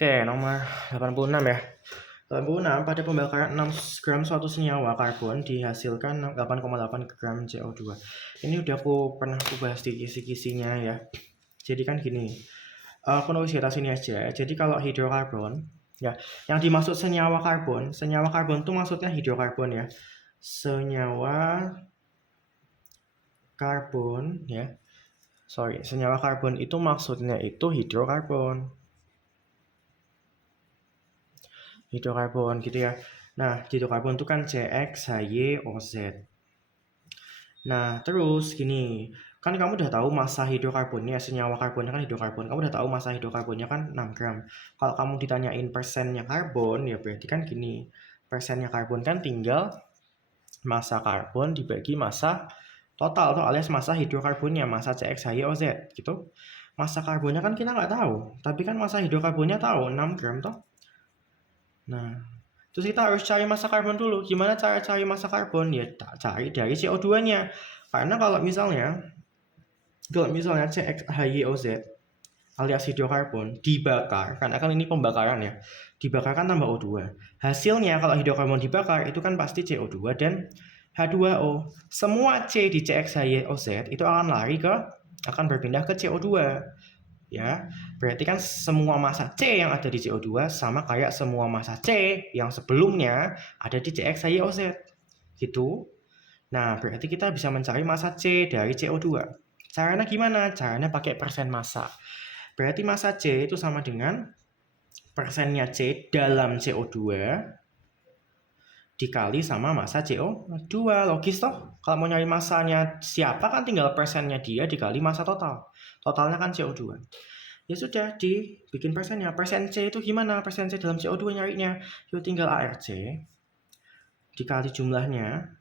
Oke, nomor 86 ya. 86 pada pembakaran 6 gram suatu senyawa karbon dihasilkan 8,8 gram CO2. Ini udah aku pernah bahas di kisi-kisinya ya. Jadi kan gini, aku nulis di atas ini aja. Jadi kalau hidrokarbon, ya, yang dimaksud senyawa karbon itu maksudnya hidrokarbon ya. Senyawa karbon ya. Senyawa karbon itu maksudnya itu hidrokarbon. Hidrokarbon gitu ya. Nah, hidrokarbon itu kan CX-HYOZ. Nah, terus gini, kan kamu udah tahu massa hidrokarbonnya, senyawa karbonnya kan hidrokarbon. Kamu udah tahu massa hidrokarbonnya kan 6 gram. Kalau kamu ditanyain persennya karbon, ya berarti kan gini. Persennya karbon kan tinggal massa karbon dibagi massa total atau alias massa hidrokarbonnya, massa CX-HYOZ gitu. Massa karbonnya kan kita nggak tahu, tapi kan massa hidrokarbonnya tahu 6 gram toh. Nah, terus kita harus cari massa karbon dulu. Gimana cara cari massa karbon? Ya cari dari CO2-nya. Karena kalau misalnya CXHYOZ alias hidrokarbon dibakar, karena kan ini pembakaran ya, dibakar kan tambah O2. Hasilnya kalau hidrokarbon dibakar itu kan pasti CO2 dan H2O. Semua C di CXHYOZ itu akan berpindah ke CO2. Ya, berarti kan semua massa C yang ada di CO2 sama kayak semua massa C yang sebelumnya ada di CXHYOZ. Gitu. Nah, berarti kita bisa mencari massa C dari CO2. Caranya gimana? Caranya pakai persen massa. Berarti massa C itu sama dengan persennya C dalam CO2 dikali sama massa CO2. Logis toh? Kalau mau nyari massanya siapa kan tinggal persennya dia dikali massa total. Totalnya kan CO2. Ya sudah, dibikin persennya. Persen C itu gimana? Persen C dalam CO2 nyarinya. Yuk tinggal ARC dikali jumlahnya.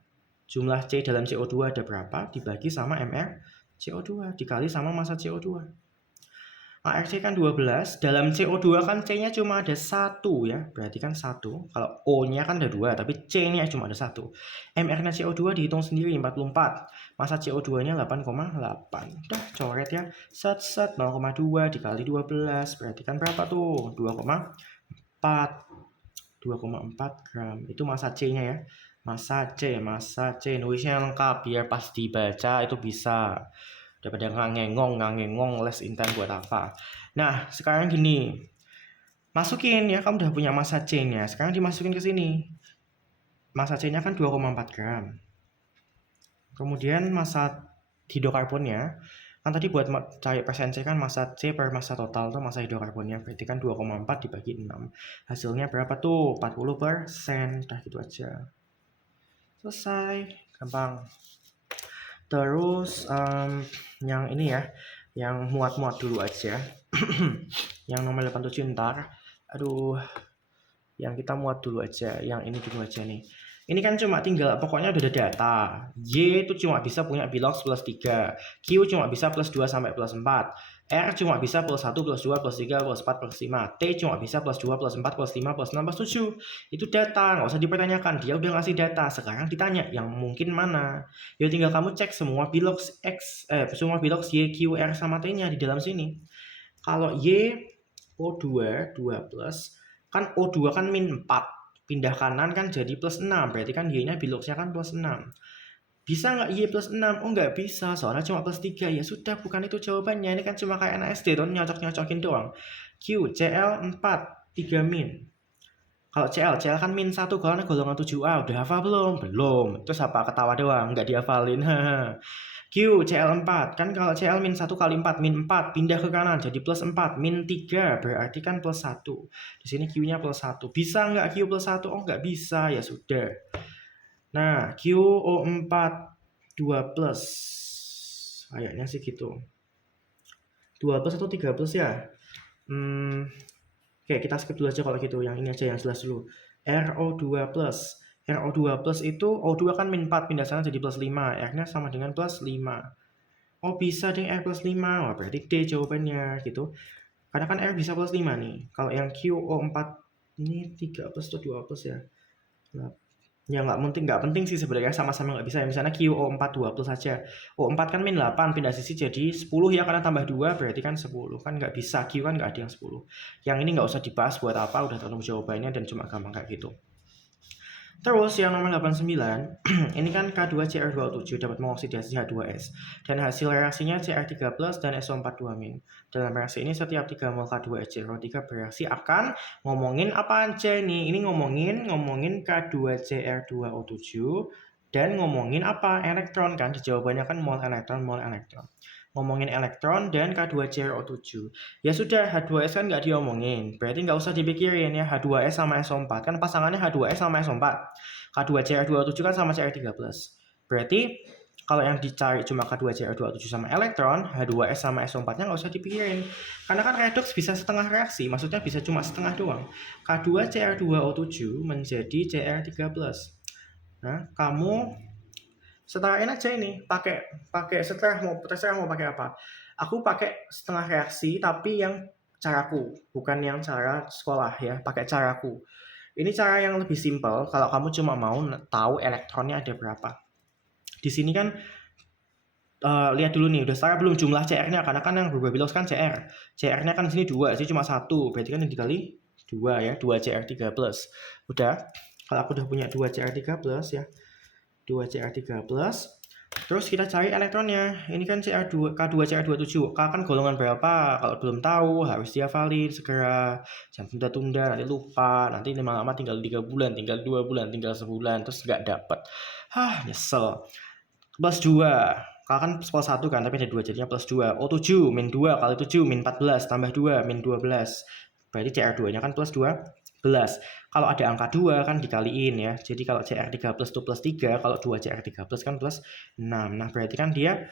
Jumlah C dalam CO2 ada berapa? Dibagi sama MR CO2 dikali sama massa CO2. ARC kan 12. Dalam CO2 kan C-nya cuma ada 1 ya. Berarti kan 1. Kalau O-nya kan ada 2, tapi C-nya cuma ada 1. MR-nya CO2 dihitung sendiri 44. Massa CO2-nya 8,8. Udah coret ya. Set 0,2 dikali 12. Berarti kan berapa tuh? 2,4. 2,4 gram. Itu massa C-nya ya. Massa C. Nulisnya lengkap biar pas dibaca itu bisa. Daripada ngangengong les intan buat apa. Nah, sekarang gini. Masukin ya, kamu udah punya massa C-nya. Sekarang dimasukin ke sini. Massa C-nya kan 2,4 gram. Kemudian massa hidrokarbonnya, kan tadi buat cari persen C kan massa C per massa total tuh massa hidrokarbonnya. Berarti kan 2,4 dibagi 6. Hasilnya berapa tuh? 40%. Udah gitu aja. Selesai. Gampang. Terus yang ini ya, yang muat-muat dulu aja. Yang nomor 87 ntar. Aduh, yang kita muat dulu aja. Yang ini dulu aja nih. Ini kan cuma tinggal, pokoknya udah ada data. Y itu cuma bisa punya bilox plus 3. Q cuma bisa plus 2 sampai plus 4. R cuma bisa plus 1, plus 2, plus 3, plus 4, plus 5. T cuma bisa plus 2, plus 4, plus 5, plus 6, plus 7. Itu data, nggak usah dipertanyakan. Dia udah ngasih data. Sekarang ditanya, yang mungkin mana? Ya tinggal kamu cek semua bilox semua bilox Y, Q, R, sama T-nya di dalam sini. Kalau Y, O2, 2 plus, kan O2 kan min 4. Pindah kanan kan jadi plus 6. Berarti kan Y-nya biloxnya kan plus 6. Bisa nggak Y plus 6? Oh nggak bisa, soalnya cuma plus 3. Ya sudah, bukan itu jawabannya. Ini kan cuma kayak anak SD, tuh nyocok-nyocokin doang. Q, CL 4, 3 min. Kalau CL kan min 1 karena golongan 7A. Udah hafal belum? Belum. Terus apa? Ketawa doang, nggak dihafalin. Q, CL 4. Kan kalau CL min 1 kali 4, min 4. Pindah ke kanan, jadi plus 4. Min 3, berarti kan plus 1. Di sini Q-nya plus 1. Bisa nggak Q plus 1? Oh nggak bisa, ya sudah. Nah, QO4 2 plus. Kayaknya sih gitu. 2 plus atau 3 plus ya? Oke, kita skip dulu aja kalau gitu. Yang ini aja yang jelas dulu. RO2 plus. RO2 plus itu O2 kan min 4, pindah sana jadi plus 5. R-nya sama dengan plus 5. Oh bisa deh R plus 5. Wah berarti D jawabannya gitu. Karena kan R bisa plus 5 nih. Kalau yang QO4 ini 3 plus atau 2 plus ya? Ya nggak penting sih sebenarnya, sama-sama nggak bisa. Misalnya QO4 20 saja. O4 kan min 8, pindah sisi jadi 10 ya, karena tambah 2 berarti kan 10. Kan nggak bisa, Q kan nggak ada yang 10. Yang ini nggak usah dibahas buat apa, udah ketemu jawabannya dan cuma gampang kayak gitu. Terus yang nomor 89, ini kan K2Cr27 dapat mengoksidasi H2S. Dan hasil reaksinya Cr3+ dan SO42-. Dalam reaksi ini setiap 3 mol K2SCO3 bereaksi akan ngomongin apa aja nih? Ini ngomongin K2Cr2O7 dan ngomongin apa? Elektron kan? Jawabannya kan mol elektron. Ngomongin elektron dan K2CrO7. Ya sudah, H2S kan nggak diomongin, berarti nggak usah dipikirin ya, H2S sama SO4, kan pasangannya H2S sama SO4. K2Cr27 kan sama Cr3+. Berarti kalau yang dicari cuma K2Cr27 sama elektron, H2S sama SO4-nya nggak usah dipikirin. Karena kan redoks bisa setengah reaksi, maksudnya bisa cuma setengah doang. K2Cr2O7 menjadi Cr3+. Nah, kamu setarain aja ini, pakai terserah mau pakai apa. Aku pakai setengah reaksi tapi yang caraku, bukan yang cara sekolah ya, pakai caraku. Ini cara yang lebih simpel kalau kamu cuma mau tahu elektronnya ada berapa. Di sini kan lihat dulu nih, udah setara belum jumlah CR-nya, karena kan yang berubah bilos kan CR. CR-nya kan di sini 2, jadi cuma 1, berarti kan yang dikali 2 ya, 2 CR3+. Udah, kalau aku udah punya 2 CR3+ ya, 2 CR3+, terus kita cari elektronnya. Ini kan K2Cr27. K kan golongan berapa? Kalau belum tahu harus dihafalin segera. Jangan tunda-tunda, nanti lupa. Nanti lama-lama tinggal 3 bulan, tinggal 2 bulan, tinggal sebulan, terus nggak dapet. Nyesel. Plus 2. K kan plus 1 kan, tapi ada 2 jadinya plus 2. O7 min 2 kali 7 min 14 tambah 2 min 12. Berarti CR2-nya kan plus 2. Kalau ada angka 2 kan dikaliin ya. Jadi kalau CR3+ itu plus 3, kalau 2 CR3+ kan plus 6. Nah, berarti kan dia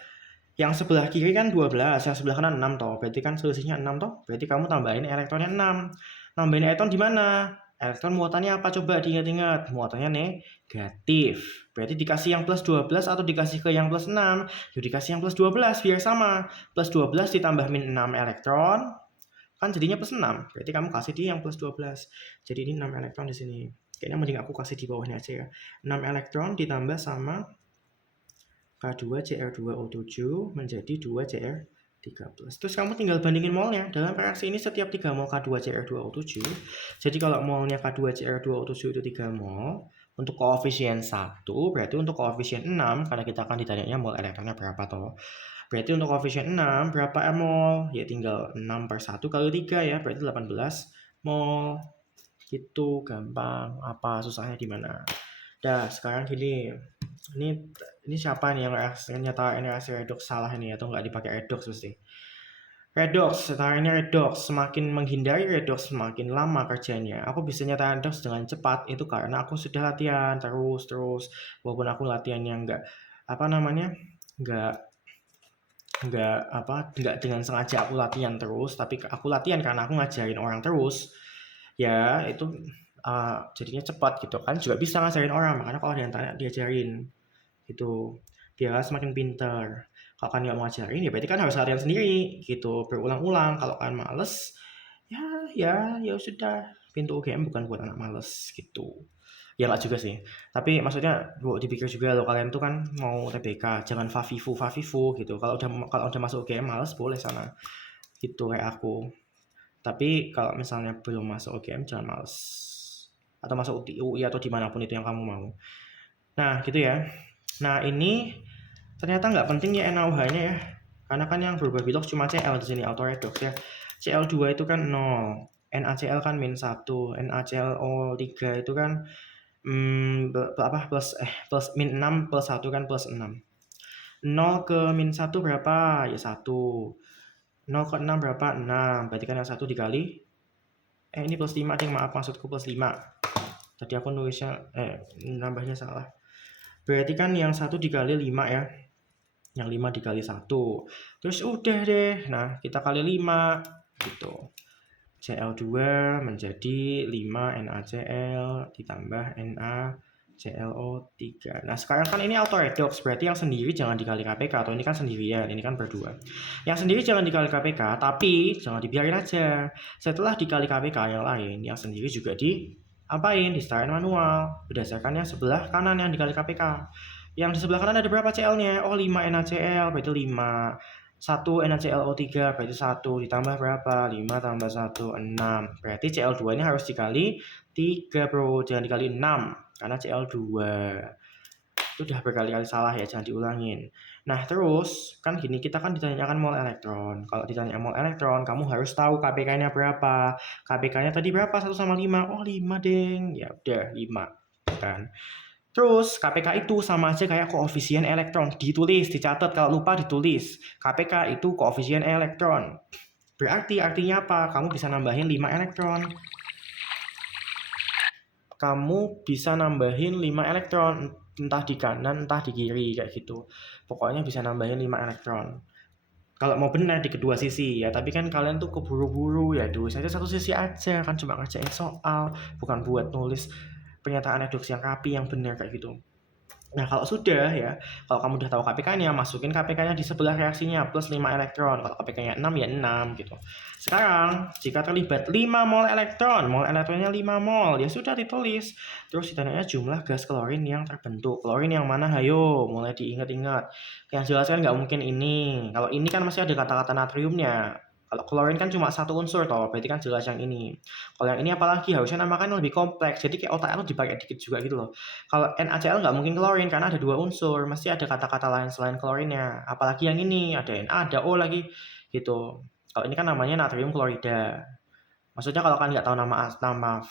yang sebelah kiri kan 12, yang sebelah kanan 6 toh. Berarti kan selisihnya 6 toh. Berarti kamu tambahin elektronnya 6. Nambahin elektron di mana? Elektron muatannya apa? Coba diingat-ingat. Muatannya negatif. Berarti dikasih yang plus 12 atau dikasih ke yang plus 6? Yuk dikasih yang plus 12 biar sama. Plus 12 ditambah min 6 elektron kan jadinya plus 6. Berarti kamu kasih di yang plus 12. Jadi ini 6 elektron di sini. Kayaknya mending aku kasih di bawahnya aja ya. 6 elektron ditambah sama K2Cr2O7 menjadi 2Cr3+. Terus kamu tinggal bandingin molnya. Dalam reaksi ini setiap 3 mol K2Cr2O7. Jadi kalau molnya K2Cr2O7 itu 3 mol, untuk koefisien 1, berarti untuk koefisien 6, karena kita akan ditanyanya mol elektronnya berapa toh. Berarti untuk koefisien 6 berapa mol? Ya tinggal 6 per 1 kali 3 ya, berarti 18 mol. Gitu, gampang. Apa susahnya di mana? Dah, sekarang gini. Ini siapa nih yang nyatain reaksi redoks salah ini, atau nggak dipakai redoks mesti? Redoks, ini redoks. Semakin menghindari redoks semakin lama kerjanya. Aku bisa nyatain redoks dengan cepat itu karena aku sudah latihan terus. Walaupun aku latihannya nggak dengan sengaja aku latihan terus, tapi aku latihan karena aku ngajarin orang terus. Ya, itu jadinya cepat gitu kan, juga bisa ngajarin orang, makanya kalau ada yang tanya diajarin gitu biar semakin pintar. Kalau kan nggak mau ngajarin ya berarti kan harus latihan sendiri gitu, berulang-ulang. Kalau kan males ya sudah, pintu UGM bukan buat anak males gitu. Ya nggak juga sih, tapi maksudnya bu dipikir juga loh, kalian tuh kan mau TBK, jangan favifu gitu. Kalau udah masuk UGM males boleh sana gitu kayak aku. Tapi kalau misalnya belum masuk UGM jangan males, atau masuk UI atau dimanapun itu yang kamu mau. Nah gitu ya. Nah ini ternyata nggak penting ya NaOH-nya ya, karena kan yang berubah bilox cuma Cl di sini, auto redox ya. Cl2 itu kan 0, NaCl kan min 1, NaClO3 itu kan plus min 6 plus 1 kan plus 6. 0 ke min 1 berapa? Ya 1. 0 ke 6 berapa? 6. Berarti kan yang 1 dikali ini plus 5 ding, maaf maksudku plus 5. Tadi aku nulisnya nambahnya salah. Berarti kan yang 1 dikali 5 ya. Yang 5 dikali 1. Terus udah deh. Nah, kita kali 5 gitu. Cl2 menjadi 5 NaCl ditambah NaClO3. Nah, sekarang kan ini auto redox, berarti yang sendiri jangan dikali KPK, atau ini kan sendirian, ini kan berdua. Yang sendiri jangan dikali KPK, tapi jangan dibiarin aja. Setelah dikali KPK yang lain, yang sendiri juga Apain? Disetarain manual. Berdasarkan yang sebelah kanan yang dikali KPK. Yang di sebelah kanan ada berapa CL-nya? Oh, 5 NaCl, berarti 5. 1 NaClO3, berarti 1. Ditambah berapa? 5 tambah 1, 6. Berarti Cl2 ini harus dikali 3, bro. Jangan dikali 6, karena Cl2. Itu udah berkali-kali salah ya, jangan diulangin. Nah, terus kan gini, kita kan ditanyakan mol elektron. Kalau ditanya mol elektron, kamu harus tahu KPK-nya berapa. KPK-nya tadi berapa? 1 sama 5. Oh, 5, deng. Ya udah, 5. Kan. Terus KPK itu sama aja kayak koefisien elektron. Ditulis, dicatat, kalau lupa ditulis. KPK itu koefisien elektron. Berarti artinya apa? Kamu bisa nambahin 5 elektron. Kamu bisa nambahin 5 elektron, entah di kanan, entah di kiri, kayak gitu. Pokoknya bisa nambahin 5 elektron. Kalau mau benar di kedua sisi ya, tapi kan kalian tuh keburu-buru ya, tulis aja satu sisi aja, kan cuma ngerjain soal, bukan buat nulis pernyataan reduksi yang rapi, yang benar kayak gitu. Nah, kalau sudah ya, kalau kamu udah tahu KPK-nya, masukin KPK-nya di sebelah reaksinya plus 5 elektron. Kalau KPK-nya 6 ya 6 gitu. Sekarang, jika terlibat 5 mol elektronnya 5 mol, ya sudah ditulis. Terus ditanya jumlah gas klorin yang terbentuk. Klorin yang mana? Hayo, mulai diingat-ingat. Yang jelas kan nggak mungkin ini. Kalau ini kan masih ada kata-kata natriumnya. Kalau klorin kan cuma satu unsur toh, berarti kan jelas yang ini. Kalau yang ini apalagi harusnya namakan lebih kompleks. Jadi kayak otak lu dipakai dikit juga gitu loh. Kalau NaCl nggak mungkin klorin karena ada 2 unsur, mesti ada kata-kata lain selain klorinnya. Apalagi yang ini, ada Na, ada O lagi gitu. Kalau ini kan namanya natrium klorida. Maksudnya kalau kan nggak tahu nama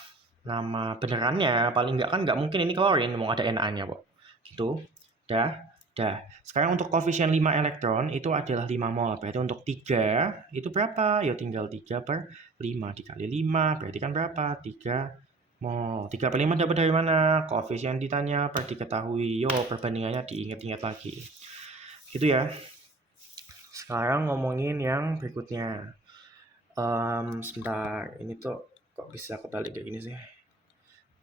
benerannya, paling nggak kan nggak mungkin ini klorin, mau ada Na-nya kok. Gitu. Dah. Sekarang untuk koefisien 5 elektron itu adalah 5 mol. Berarti untuk 3 itu berapa? Ya tinggal 3 per 5 dikali 5. Berarti kan berapa? 3 mol. 3 per 5 dapat dari mana? Koefisien ditanya per diketahui. Yo, perbandingannya diingat-ingat lagi. Gitu ya. Sekarang ngomongin yang berikutnya. Sebentar. Ini tuh kok bisa kebalik kayak gini sih?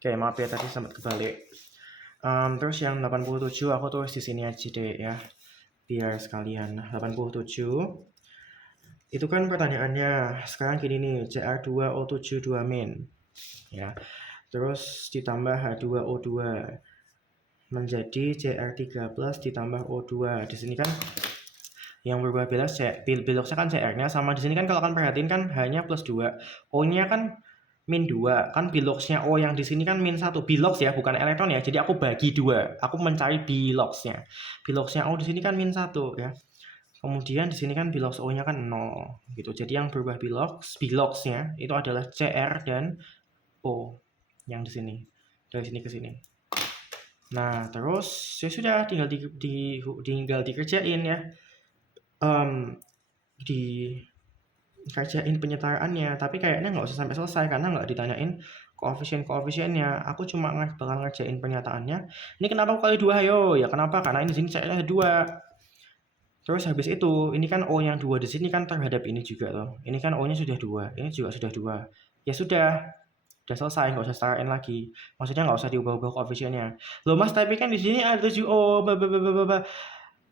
Oke, maaf ya tadi sempat kebalik. Terus yang 87 aku tulis di sini aja deh ya. Biar sekalian. 87 itu kan pertanyaannya sekarang gini nih, Cr2O7 2-. Ya. Terus ditambah H2O2 menjadi Cr3+ ditambah O2. Di sini kan yang berubah biloxnya kan Cr-nya sama. Di sini kan kalau kan perhatiin kan hanya plus 2. O-nya kan min 2. Kan biloxnya O yang di sini kan min 1. Bilox ya, bukan elektron ya. Jadi aku bagi 2. Aku mencari biloxnya. Biloxnya O di sini kan min 1 ya. Kemudian di sini kan bilox O-nya kan 0 gitu. Jadi yang berubah biloxnya itu adalah Cr dan O yang di sini. Dari sini ke sini. Nah, terus ya sudah tinggal dikerjain ya. Dikerjain penyetaraannya, tapi kayaknya nggak usah sampai selesai karena nggak ditanyain koefisiennya. Aku cuma bakal ngerjain pernyataannya. Ini kenapa kali 2? Ayo, ya kenapa? Karena ini di sini Cr-nya 2. Terus habis itu, ini kan O yang 2 di sini kan terhadap ini juga loh. Ini kan O-nya sudah 2, ini juga sudah 2. Ya sudah selesai, nggak usah setarain lagi. Maksudnya nggak usah diubah-ubah koefisiennya. Loh Mas, tapi kan di sini ada 7O,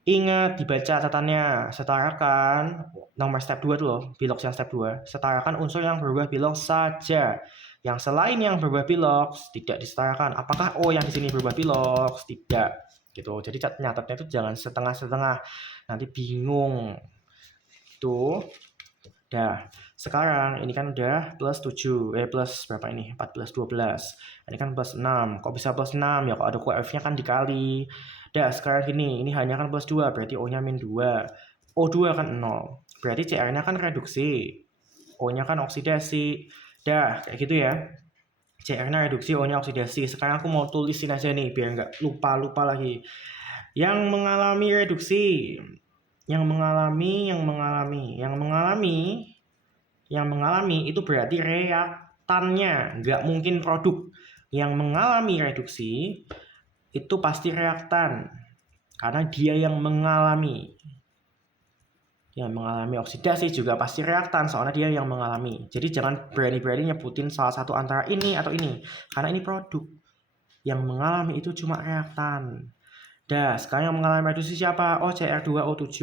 Ingat dibaca catatannya, setarakan nomor step 2 tuh loh, bilox yang step 2. Setarakan unsur yang berubah bilox saja. Yang selain yang berubah bilox tidak disetarakan. Apakah O yang di sini berubah bilox? Tidak. Gitu. Jadi nyatetnya itu jangan setengah-setengah. Nanti bingung. Tuh. Dah. Sekarang ini kan udah plus 7. Plus berapa ini? 14, 12. Ini kan plus 6. Kok bisa plus 6? Ya kok ada QF-nya kan dikali. Dah, sekarang gini. Ini hanya kan plus 2. Berarti O-nya min 2. O2 kan 0. Berarti Cr-nya kan reduksi. O-nya kan oksidasi. Dah, kayak gitu ya. Cr-nya reduksi, O-nya oksidasi. Sekarang aku mau tulisin aja nih biar nggak lupa lagi. Yang mengalami reduksi. Yang mengalami itu berarti reaktannya, nggak mungkin produk. Yang mengalami reduksi itu pasti reaktan, karena dia yang mengalami. Yang mengalami oksidasi juga pasti reaktan, soalnya dia yang mengalami. Jadi jangan berani-berani nyebutin salah satu antara ini atau ini, karena ini produk. Yang mengalami itu cuma reaktan. Dah, sekarang yang mengalami reduksi siapa? Oh, Cr2O7.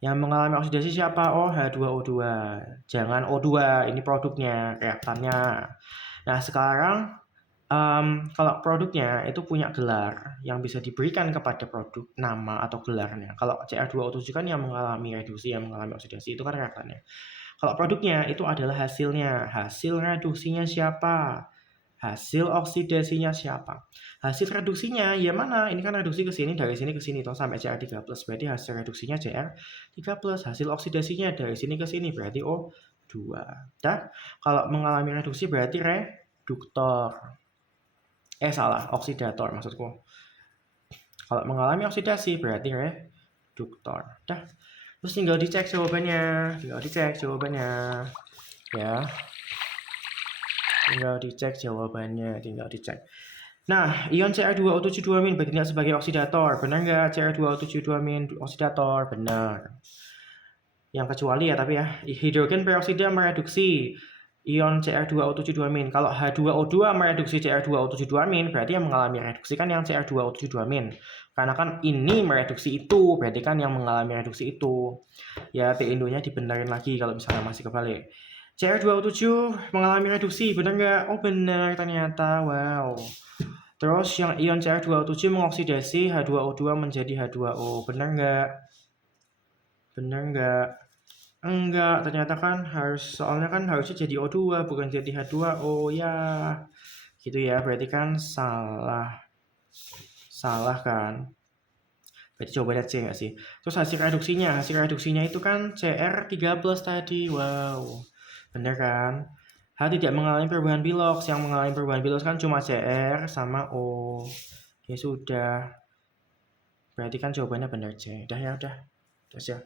Yang mengalami oksidasi siapa? Oh, H2O2. Jangan O2, ini produknya, reaktannya. Nah, sekarang kalau produknya itu punya gelar yang bisa diberikan kepada produk, nama atau gelarnya. Kalau Cr2O7 kan yang mengalami reduksi, yang mengalami oksidasi, itu kan reaktannya. Kalau produknya itu adalah hasilnya. Hasil reduksinya siapa? Hasil oksidasinya siapa? Hasil reduksinya ya mana? Ini kan reduksi ke sini, dari sini ke sini toh sampai Cr3+. Berarti hasil reduksinya Cr3+. Hasil oksidasinya dari sini ke sini berarti O2. Dah, kalau mengalami reduksi berarti reduktor. Salah, oksidator maksudku. Kalau mengalami oksidasi berarti reduktor. Dah. Terus tinggal dicek jawabannya. Ya. Tinggal dicek jawabannya. Nah, ion Cr2O7 bertindak sebagai oksidator. Benar nggak? Cr2O7 oksidator. Benar. Yang kecuali ya, tapi ya. Hidrogen peroksida mereduksi ion Cr2O7 Kalau H2O2 mereduksi Cr2O7 berarti yang mengalami reduksi kan yang Cr2O7 Karena kan ini mereduksi itu, berarti kan yang mengalami reduksi itu. Ya, P-Indo-nya dibenerin lagi kalau misalnya masih kebalik. Cr2O7 mengalami reduksi, benar nggak? Oh, benar ternyata. Wow. Terus yang ion Cr2O7 mengoksidasi H2O2 menjadi H2O. Benar nggak? Enggak, ternyata kan soalnya kan harusnya jadi O2 bukan jadi H2O ya. Gitu ya, berarti kan salah kan. Berarti jawabannya C nggak sih? Terus hasil reduksinya itu kan Cr3+ tadi. Wow, bener kan? H tidak mengalami perubahan Bilox. Yang mengalami perubahan Bilox kan cuma Cr sama O. Ya sudah. Berarti kan jawabannya benar C. Udah ya, udah. Terus ya.